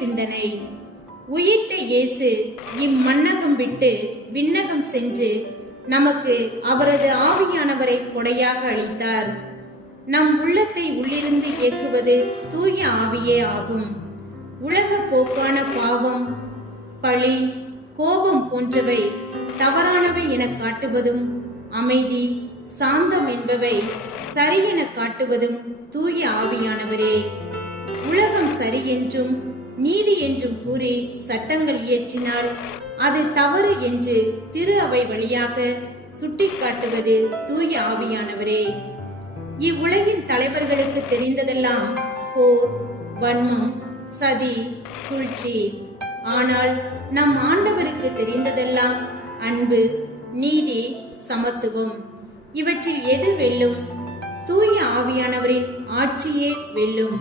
சிந்தனை. உயிர்த்த இயேசு இம்மன்னகம் விட்டு விண்ணகம் சென்று நமக்கு அவரது ஆவியானவரை கொடையாக அளித்தார். நம் உள்ளத்தை உள்ளிருந்து இயக்குவது தூய ஆவியே ஆகும். உலக போக்கான பாவம், பழி, கோபம் போன்றவை தவறானவை என காட்டுவதும், அமைதி, சாந்தம் என்பவை சரி என காட்டுவதும் தூய ஆவியானவரே. உலகம் சரி என்றும் நீதி என்றும் கூறி சட்டங்கள் இயற்றினால் அது தவறு என்று திரு அவை வழியாக சுட்டிக்காட்டுவது தூய ஆவியானவரே. இவ்வுலகின் தலைவர்களுக்கு தெரிந்ததெல்லாம் போர், வன்மம், சதி, சூழ்ச்சி. ஆனால் நம் ஆண்டவருக்கு தெரிந்ததெல்லாம் அன்பு, நீதி, சமத்துவம். இவற்றில் எது வெல்லும்? தூய ஆவியானவரின் ஆட்சியே வெல்லும்.